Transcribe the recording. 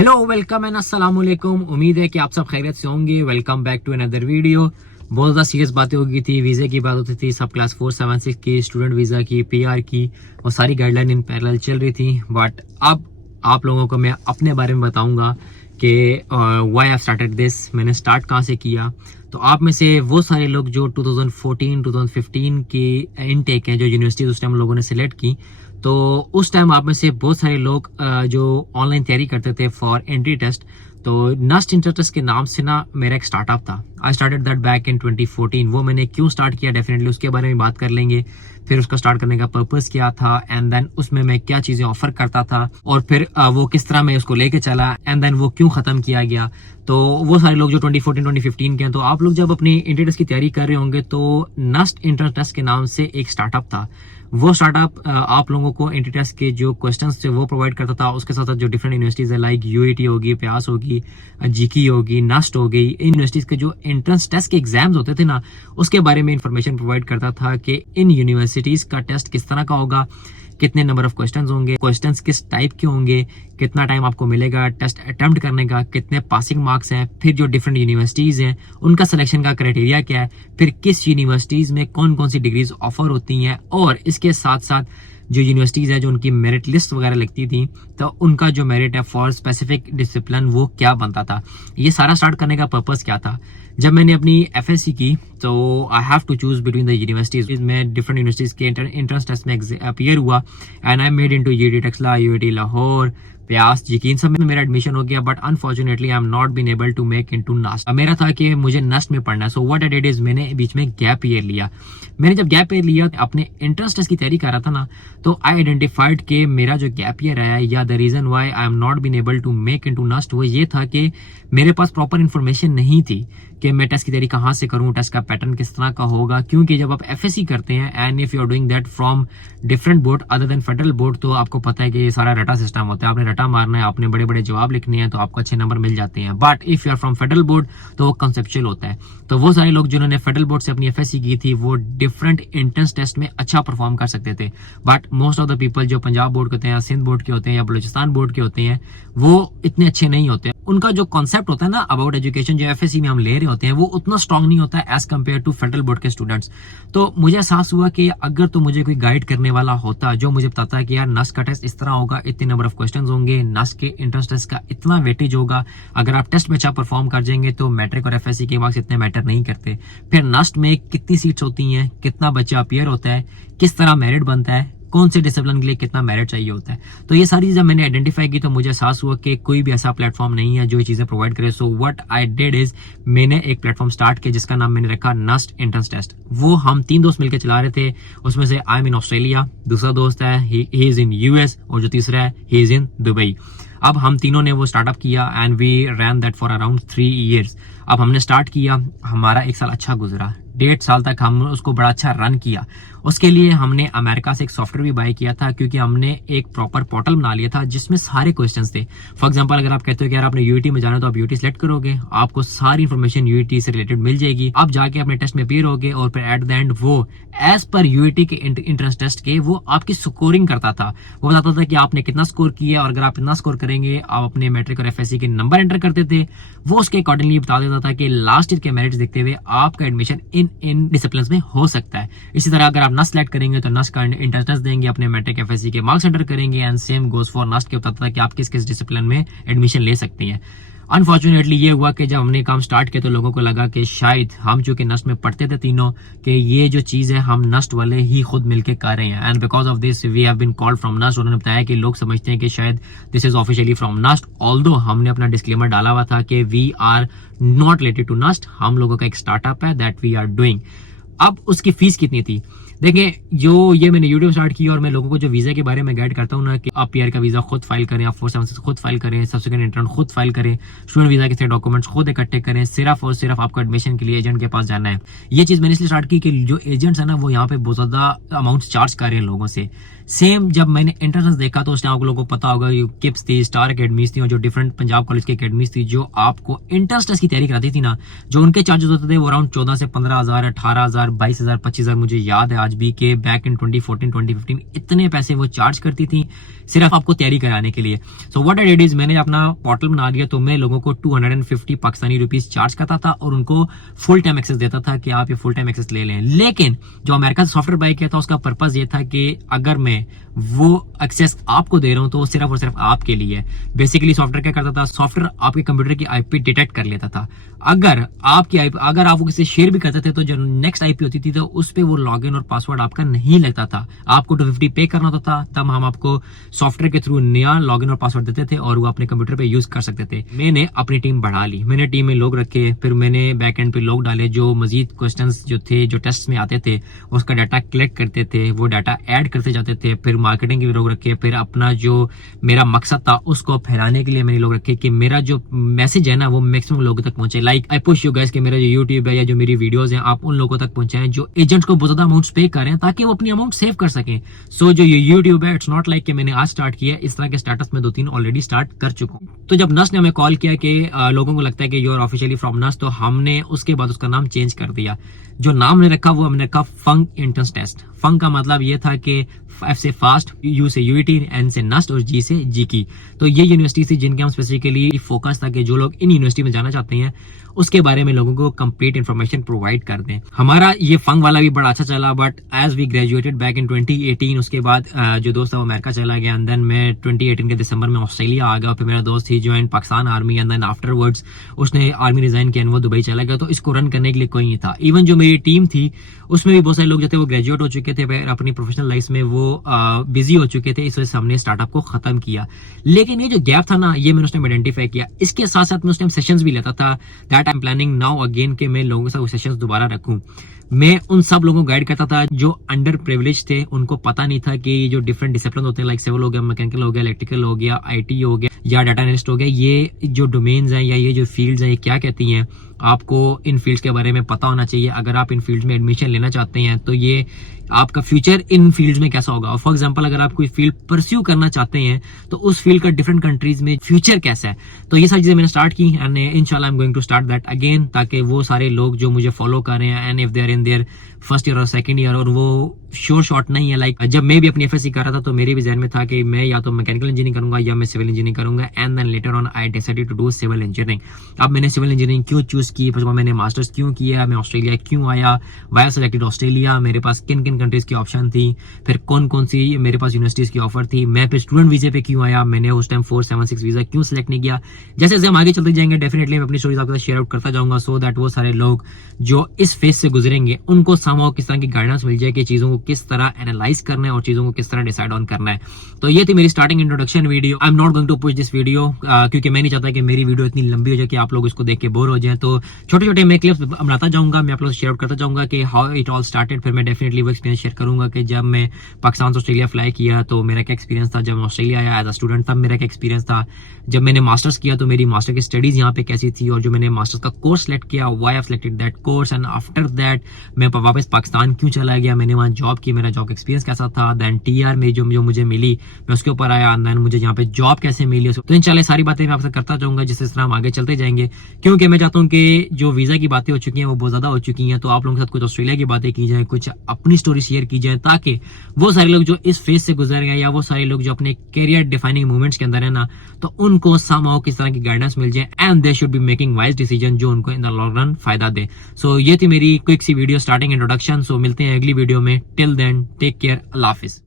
Hello welcome and अस्सलाम वालेकुम। उम्मीद है कि आप सब खैरियत से होंगे। Welcome back to another video. बहुत ज़्यादा सीरियस बातें हो गई थी, वीज़े की बात होती थी, सब क्लास 476 की, स्टूडेंट वीज़ा की, पीआर की, और सारी गाइडलाइन इन पैरेलल चल रही थी। बट अब आप लोगों को मैं अपने बारे में बताऊंगा कि व्हाई आई स्टार्टेड दिस, मैंने स्टार्ट कहाँ से किया। तो आप में से वो सारे लोग जो 2014 2015 की इनटेक हैं, जो यूनिवर्सिटी उस टाइम लोगों ने सिलेक्ट की, तो उस टाइम आप में से बहुत सारे लोग जो ऑनलाइन तैयारी करते थे फॉर एंट्री टेस्ट, तो नस्ट इंटर टेस्ट के नाम से ना मेरा एक स्टार्टअप था। I started that back in 2014। वो मैंने क्यों स्टार्ट किया, डेफिनेटली उसके बारे में बात कर लेंगे। फिर उसका स्टार्ट करने का पर्पस क्या था, एंड देन उसमें मैं क्या चीजें ऑफर करता था, और फिर वो किस तरह मैं उसको लेके चला, एंड देन वो क्यों खत्म किया गया। तो वो सारे लोग जो 2014 2015 के हैं, तो आप लोग जब अपनी इंटर टेस्ट की तैयारी कर रहे होंगे, तो नस्ट इंटर टेस्ट के नाम से एक स्टार्टअप था। वो स्टार्टअप आप लोगों को इंटर टेस्ट के जो क्वेश्चंस थे वो प्रोवाइड करता था। उसके साथ साथ जो डिफरेंट यूनिवर्सिटीज है, लाइक यूईटी होगी, प्यास होगी, जीकी होगी, नस्ट हो गई, इन यूनिवर्सिटीज के जो एंट्रेंस टेस्ट के एग्जाम्स होते थे ना, उसके बारे में इंफॉर्मेशन प्रोवाइड करता था कि इन यूनिवर्सिटीज का टेस्ट किस तरह का होगा, कितने नंबर ऑफ क्वेश्चंस होंगे, क्वेश्चंस किस टाइप के होंगे, कितना टाइम आपको मिलेगा टेस्ट अटेम्प्ट करने का, कितने पासिंग मार्क्स हैं, फिर जो डिफरेंट यूनिवर्सिटीज हैं उनका सिलेक्शन का क्राइटेरिया क्या है, फिर किस यूनिवर्सिटीज में कौन कौन सी डिग्रीज ऑफर होती हैं, और इसके साथ साथ जो यूनिवर्सिटीज है जो उनकी मेरिट लिस्ट वगैरह लिखती थी, तो उनका जो मेरिट है फॉर स्पेसिफिक डिसिप्लिन वो क्या बनता था। ये सारा स्टार्ट करने का पर्पस क्या था। जब मैंने अपनी एफएससी की, तो I have to choose between the universities. मैं डिफरेंट यूनिवर्सिटीज के एंट्रेंस टेस्ट में अपीयर हुआ, and I made into UET Taxila, UET Lahore, प्यास, जीकी, इन सब में मेरा एडमिशन हो गया। But unfortunately I am not been able to make into NUST. मेरा था कि मुझे नस्ट में पढ़ना है, so what I did is मैंने बीच में गैप ईयर लिया। मैंने जब गैप ईयर लिया, अपने एंट्रेंस टेस्ट की तैयारी कर रहा था ना, तो आई आइडेंटिफाइड कि मेरा जो गैप ईयर आया, या the reason why I am not been able to make into NUST, वो ये था कि मेरे पास प्रॉपर इन्फॉर्मेशन नहीं थी कि मैं टेस्ट की तैयारी कहाँ से करूँ, टेस्ट का पैटर्न किस तरह का होगा। क्योंकि जब आप एफएससी करते हैं, and if you are doing that from different board other than federal board, तो आपको पता है कि ये सारा रटा सिस्टम होता है। आपने रटा मारना है, आपने बड़े बड़े जवाब लिखने हैं, तो आपको अच्छे नंबर मिल जाते हैं। But if you are from federal board, तो वो कंसेप्चुअल होता है। तो वो सारे लोग जिन्होंने फेडरल बोर्ड से अपनी एफएससी की थी, वो डिफरेंट एंट्रेंस टेस्ट में अच्छा परफॉर्म कर सकते थे। But most of the people जो पंजाब बोर्ड के होते हैं, सिंध बोर्ड के होते हैं, या बलूचिस्तान बोर्ड के होते हैं, वो इतने अच्छे नहीं होते। उनका जो कॉन्सेप्ट होता है ना अबाउट एजुकेशन, जो एफएससी में हम ले रहे होते हैं, वो उतना स्ट्रांग नहीं होता है as compare to federal board के स्टूडेंट्स। तो मुझे एहसास हुआ कि अगर तो मुझे कोई गाइड करने वाला होता जो मुझे बताता है कि यार नस्ट का टेस्ट इस तरह होगा, इतने नंबर ऑफ क्वेश्चंस होंगे, नस्ट के एंट्रेंस टेस्ट का इतना वेटेज होगा, अगर आप टेस्ट में अच्छा परफॉर्म कर जाएंगे तो मैट्रिक और एफएससी के मार्क्स इतने मैटर नहीं करते। फिर नस्ट में कितनी सीट्स होती हैं, कितना बच्चा अपीयर होता है, किस तरह मेरिट बनता है, कौन से डिसिप्लिन के लिए कितना मेरिट चाहिए होता है। तो ये सारी चीजें मैंने आइडेंटिफाई की, तो मुझे एहसास हुआ कि कोई भी ऐसा प्लेटफॉर्म नहीं है जो ये चीजें प्रोवाइड करे। सो व्हाट आई डिड इज, मैंने एक प्लेटफॉर्म स्टार्ट किया जिसका नाम मैंने रखा नस्ट एंट्रेंस टेस्ट। वो हम 3 दोस्त मिलकर चला रहे थे। उसमें से आई एम इन ऑस्ट्रेलिया, दूसरा दोस्त है ही इज इन यूएस, और जो तीसरा है ही इज इन दुबई। अब हम तीनों ने वो स्टार्टअप किया, and we ran that for around 3 years। अब हमने स्टार्ट किया, हमारा 1 साल अच्छा गुजरा, 1.5 साल तक हम उसको बड़ा अच्छा रन किया। उसके लिए हमने अमेरिका से एक सॉफ्टवेयर भी बाय किया था, क्योंकि हमने एक प्रॉपर पोर्टल बना लिया था जिसमें सारे क्वेश्चंस थे। फॉर एग्जांपल, अगर आप कहते हो कि यार आपने यूईटी में जाना है, तो आप यूईटी सेलेक्ट करोगे, आपको सारी इन्फॉर्मेशन यूईटी से रिलेटेड मिल जाएगी। आप जाके अपने टेस्ट में अपीयर होगे, और फिर एट द एंड वो एज पर यूईटी के एंट्रेंस टेस्ट के वो आपकी स्कोरिंग करता था। वो बताता था कि आपने कितना स्कोर किया, और अगर आप इतना स्कोर करेंगे, आप अपने मैट्रिक और एफएससी के नंबर एंटर करते थे, वो उसके अकॉर्डिंगली बता देता था कि लास्ट ईयर के मेरिट्स देखते हुए आपका एडमिशन इन डिसिप्लिन में हो सकता है। इसी तरह अगर आप नस्ट सेलेक्ट करेंगे, तो नस्ट का एंट्रेंस टेस्ट देंगे, अपने मैट्रिक एफएससी के मार्क्स एंटर करेंगे, and same goes for NUST के बताता था कि आप किस किस डिसिप्लिन में एडमिशन ले सकती हैं। अनफॉर्चुनेटली ये हुआ कि जब हमने काम स्टार्ट किया, तो लोगों को लगा कि शायद हम जो कि नस्ट में पढ़ते थे तीनों, कि ये जो चीज है हम नस्ट वाले ही खुद मिलके कर रहे हैं, and because of this we have been called from NUST. उन्होंने बताया कि लोग समझते हैं कि शायद this is officially from NUST, although हमने अपना डिस्क्लेमर डाला हुआ था कि we are not related to NUST, हम लोगों का एक स्टार्टअप है दैट वी आर डूइंग। अब उसकी फीस कितनी थी, देखिए, जो ये मैंने यूट्यूब स्टार्ट किया, और मैं लोगों को जो वीजा के बारे में गाइड करता हूँ ना, कि आप पीआर का वीजा खुद फाइल करें, आप 476 खुद फाइल करें, सब्सिक्वेंट एंट्रेंस खुद फाइल करें, स्टूडेंट वीजा के सारे डॉक्यूमेंट्स खुद इकट्ठे करें, सिर्फ और सिर्फ आपको एडमिशन के लिए एजेंट के पास जाना है। ये चीज मैंने इसलिए स्टार्ट की कि जो एजेंट्स है ना, वो यहाँ पे बहुत ज्यादा अमाउंट चार्ज कर रहे हैं लोगों से। सेम जब मैंने एंट्रेंस देखा तो उस टाइम आप लोगों को पता होगा किप्स थी, स्टार अकेडमीज थी और जो डिफरेंट पंजाब कॉलेज की अकेडमीज थी जो आपको एंट्रेंस टेस्ट की तैयारी कराती थी ना, जो उनके चार्जेस होते थे वो अराउंड 14 से 15,000, 18,000, 22,000, 25,000 मुझे याद है आज भी के बैक इन 2014 2015 इतने पैसे वो चार्ज करती थी सिर्फ आपको तैयारी कराने के लिए। सो व्हाट आई डिड इज मैंने अपना पोर्टल बना लिया, तो मैं लोगों को 250 पाकिस्तानी रुपीस चार्ज करता था और उनको फुल टाइम एक्सेस देता था कि आप ये फुल टाइम एक्सेस ले लें। लेकिन जो अमेरिका से सॉफ्टवेयर बाय किया था उसका पर्पस ये था कि अगर मैं वो एक्सेस आपको दे रहा हूं तो वो सिर्फ और सिर्फ आपके लिए। बेसिकली सॉफ्टवेयर क्या करता था, सॉफ्टवेयर आपके कंप्यूटर की आईपी डिटेक्ट कर लेता था। अगर आप वो किसी शेयर भी करते थे तो जो नेक्स्ट आईपी होती थी तो उस पर वो लॉगिन और पासवर्ड आपका नहीं लगता था, आपको 250 पे करना होता था, तब हम आपको सॉफ्टवेयर के थ्रू नया लॉगिन और पासवर्ड देते थे और वो अपने कंप्यूटर पे यूज कर सकते थे। मैंने अपनी टीम बढ़ा ली, मैंने टीम में लोग रखे, फिर मैंने बैक एंड पे लोग डाले जो मजीद क्वेश्चंस जो थे जो टेस्ट में आते थे उसका डाटा कलेक्ट करते थे, वो डाटा ऐड करते जाते थे। फिर मार्केटिंग के लिए लोग रखे, फिर अपना जो मेरा मकसद था उसको फैलाने के लिए मैंने लोग रखे कि मेरा जो मैसेज है ना वो मैक्सिमम लोगों तक पहुंचे। Like I push you guys कि मेरा जो यूट्यूब है या जो मेरी वीडियोस हैं आप उन लोगों तक पहुंचाएं जो एजेंट्स को बहुत ज्यादा अमाउंट पे करें ताकि वो अपनी अमाउंट सेव कर सकें। सो जो ये यूट्यूब है इट्स नॉट लाइक कि मैंने आज स्टार्ट किया, इस तरह के स्टार्टअप में 2-3 ऑलरेडी स्टार्ट कर चुका हूं। तो जब नस ने हमें कॉल किया कि लोगों को लगता है कि यू आर ऑफिशियली फ्रॉम नस, तो हमने उसके बाद उसका नाम चेंज कर दिया। जो नाम हमने रखा वो हमने रखा फंक एंट्रेंस टेस्ट। फंक का मतलब ये था कि एफ से फास्ट, यू से यूईटी, एन से नस्ट और जी से जीकी। तो ये यूनिवर्सिटी थी जिनके हम स्पेसिफिकली फोकस था कि जो लोग इन यूनिवर्सिटी में जाना चाहते हैं उसके बारे में लोगों को कंप्लीट इन्फॉर्मेशन प्रोवाइड कर दें। हमारा ये फंक वाला भी बड़ा अच्छा चला, but as we graduated back in 2018 उसके बाद जो दोस्त था वो अमेरिका चला गया, एंड देन मैं 2018 के दिसंबर में ऑस्ट्रेलिया आ गया। फिर मेरा दोस्त he join Pakistan army, and then afterwards उसने आर्मी रिजाइन किया, वो दुबई चला गया। तो इसको रन करने के लिए कोई नहीं था। इवन जो मेरी टीम थी उसमें भी बहुत सारे लोग जो थे वो ग्रेजुएट हो चुके थे, अपनी प्रोफेशनल लाइफ में वो बिजी हो चुके थे, इस वजह से हमने स्टार्टअप को खत्म किया। लेकिन ये जो गैप था ना ये मैंने उस टाइम आइडेंटिफाई किया। इसके साथ साथ मैं उस टाइम सेशंस भी लेता था, that I am planning now again के मैं लोगों के साथ सेशंस दोबारा रखूं। मैं उन सब लोगों को गाइड करता था जो अंडर प्रिविलेज थे, उनको पता नहीं था कि जो डिफरेंट डिसिप्लिन होते हैं लाइक सिविल हो गया, मैकेनिकल हो गया, इलेक्ट्रिकल हो गया, आईटी हो गया या डाटा एनालिस्ट हो गया, ये जो डोमेन्स हैं या ये जो फील्ड्स हैं ये क्या कहती हैं, आपको इन फील्ड्स के बारे में पता होना चाहिए। अगर आप इन फील्ड्स में एडमिशन लेना चाहते हैं तो ये आपका फ्यूचर इन फील्ड्स में कैसा होगा। फॉर एग्जांपल अगर आप कोई फील्ड परस्यू करना चाहते हैं तो उस फील्ड का डिफरेंट कंट्रीज में फ्यूचर कैसा है। तो ये सारी चीजें मैंने स्टार्ट की एंड इंशाल्लाह I am going to start that again, ताकि वो सारे लोग जो मुझे फॉलो कर रहे हैं and if they are in their first year और सेकंड ईयर और वो श्योर शॉट नहीं है, लाइक जब मैं भी अपनी एफएससी कर रहा था तो मेरे भी जहन में था कि मैं या तो मैकेनिकल इंजीनियरिंग करूंगा या मैं सिविल इंजीनियरिंग करूंगा, and then later on I decided to do civil engineering. अब मैंने सिविल इंजीनियरिंग क्यों चूज की, फिर मैंने मास्टर्स क्यों किया, मैं ऑस्ट्रेलिया क्यों आया, वाई सिलेक्टेड ऑस्ट्रेलिया, मेरे पास किन किन कंट्रीज की ऑप्शन थी, फिर कौन कौन सी मेरे पास यूनिवर्सिटीज की ऑफर थी, मैं फिर स्टूडेंट वीजे पे क्यों आया, मैंने उस टाइम 476 वीजा क्यों सिलेक्ट नहीं किया। जैसे जैसे हम आगे चलते जाएंगे डेफिनेटली मैं अपनी स्टोरीज आपके साथ शेयर आउट करता जाऊंगा, सो दैट वो सारे लोग जो इस फेज से गुजरेंगे उनको समहाउ किस तरह की गाइडेंस मिल जाए कि चीजों को किस तरह एनालाइज करना है और चीजों को किस तरह डिसाइड ऑन करना है। तो ये थी मेरी starting introduction video. I am not going to push this video क्योंकि मैं नहीं चाहता कि मेरी वीडियो इतनी लंबी हो जाए कि आप लोग इसको देख के बोर हो जाए। तो छोटे छोटे मैं क्लिप्स बनाता जाऊंगा, मैं आप लोग शेयर आउट करता जाऊंगा कि हाउ इट ऑल स्टार्टेड। फिर मैं डेफिनेटली वो एक्सपीरियंस शेयर करूंगा कि जब मैं पाकिस्तान से ऑस्ट्रेलिया फ्लाई किया तो मेरा क्या एक्सपीरियंस था, जब मैं ऑस्ट्रेलिया आया एज अ स्टूडेंट तब मेरा क्या एक्सपीरियंस था, जब मैंने मास्टर्स किया तो मेरी मास्टर की स्टडीज यहाँ पे कैसी थी, और जो मैंने मास्टर्स का कोर्स सेलेक्ट किया why I selected that course, and after that मैं वापस पाकिस्तान क्यों चला गया, मैंने वहाँ जॉब की, मेरा जॉब एक्सपीरियंस कैसा था, देन टीआर में जो मुझे मिली मैं उसके ऊपर आया, देन मुझे यहाँ पे जॉब कैसे मिली। तो इंशाल्लाह सारी बातें मैं आपसे करता जाऊंगा जिस तरह हम आगे चलते जाएंगे, क्योंकि मैं चाहता हूँ कि जो वीजा की बातें हो चुकी हैं वो बहुत ज्यादा हो चुकी हैं, तो आप लोगों के साथ कुछ ऑस्ट्रेलिया की बातें की जाए, कुछ अपनी स्टोरी शेयर की जाए, ताकि वो सारे लोग जो इस फेज से गुजर गए या वो सारे लोग जो अपने कैरियर डिफाइनिंग मूवमेंट्स के अंदर है ना, तो उनको समहाउ किस तरह की गाइडेंस मिल जाए and they should be making wise decision जो उनको इन द लॉन्ग रन फायदा दे। सो ये थी मेरी क्विक सी वीडियो स्टार्टिंग इंट्रोडक्शन। सो मिलते हैं अगली वीडियो में, टिल देन टेक केयर, अल्लाह हाफिज।